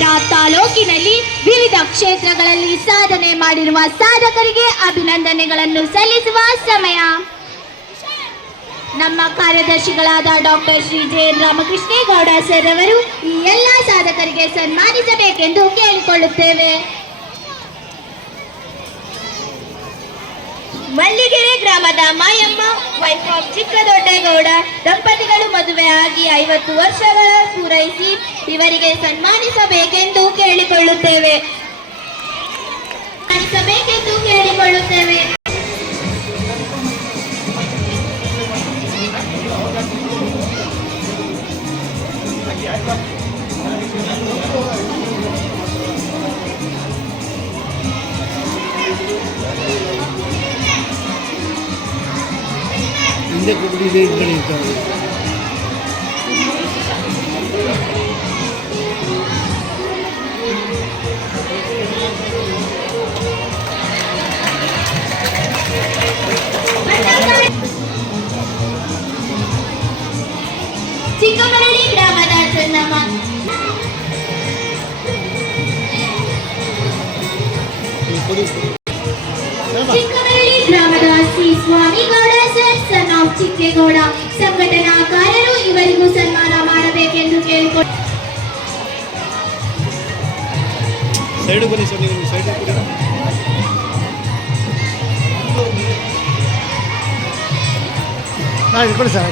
ಚಿಕ್ಕಬಳ್ಳಾಪುರ ತಾಲೂಕಿನಲ್ಲಿ ವಿವಿಧ ಕ್ಷೇತ್ರಗಳಲ್ಲಿ ಸಾಧನೆ ಮಾಡಿರುವ ಸಾಧಕರಿಗೆ ಅಭಿನಂದನೆಗಳನ್ನು ಸಲ್ಲಿಸುವ ಸಮಯ. ನಮ್ಮ ಕಾರ್ಯದರ್ಶಿಗಳಾದ doctor Shri J Ramakrishnegowda sir ಅವರು ಈ ಎಲ್ಲ ಸಾಧಕರಿಗೆ ಸನ್ಮಾನಿಸಬೇಕೆಂದು ಕೇಳಿಕೊಳ್ಳುತ್ತೇವೆ. ಮಲ್ಲಿಗೆರೆ ಗ್ರಾಮದ ಮಾಯಮ್ಮ ವೈಫ್ ಆಫ್ ಚಿಕ್ಕದೊಡ್ಡೇಗೌಡ ದಂಪತಿಗಳು ಮದುವೆಯಾಗಿ 50 ವರ್ಷಗಳ ಪೂರೈಸಿ ಇವರಿಗೆ ಸನ್ಮಾನಿಸಬೇಕೆಂದು ಕೇಳಿಕೊಳ್ಳುತ್ತೇವೆ. ಹಿಂದೆ ಕುಡಿದೇ ಇರ್ತಾರೆ. ಚಿಕ್ಕಮರಳಿ ಗ್ರಾಮದ ಚೆನ್ನಮ್ಮ ಚಿಕ್ಕಮರಳಿ ಗ್ರಾಮದ Shri Swamigowda sir son of Chikkegowda ಸಂಘಟನಾಕಾರರು ಇವರಿಗೂ ಸನ್ಮಾನ ಮಾಡಬೇಕೆಂದು ಕೇಳಿಕೊಂಡು ಸೈಡ್ ಬನ್ನಿ ಸರ್, ನೀವು ಸೈಡ್ ಕೊಡಿ ಸರ್.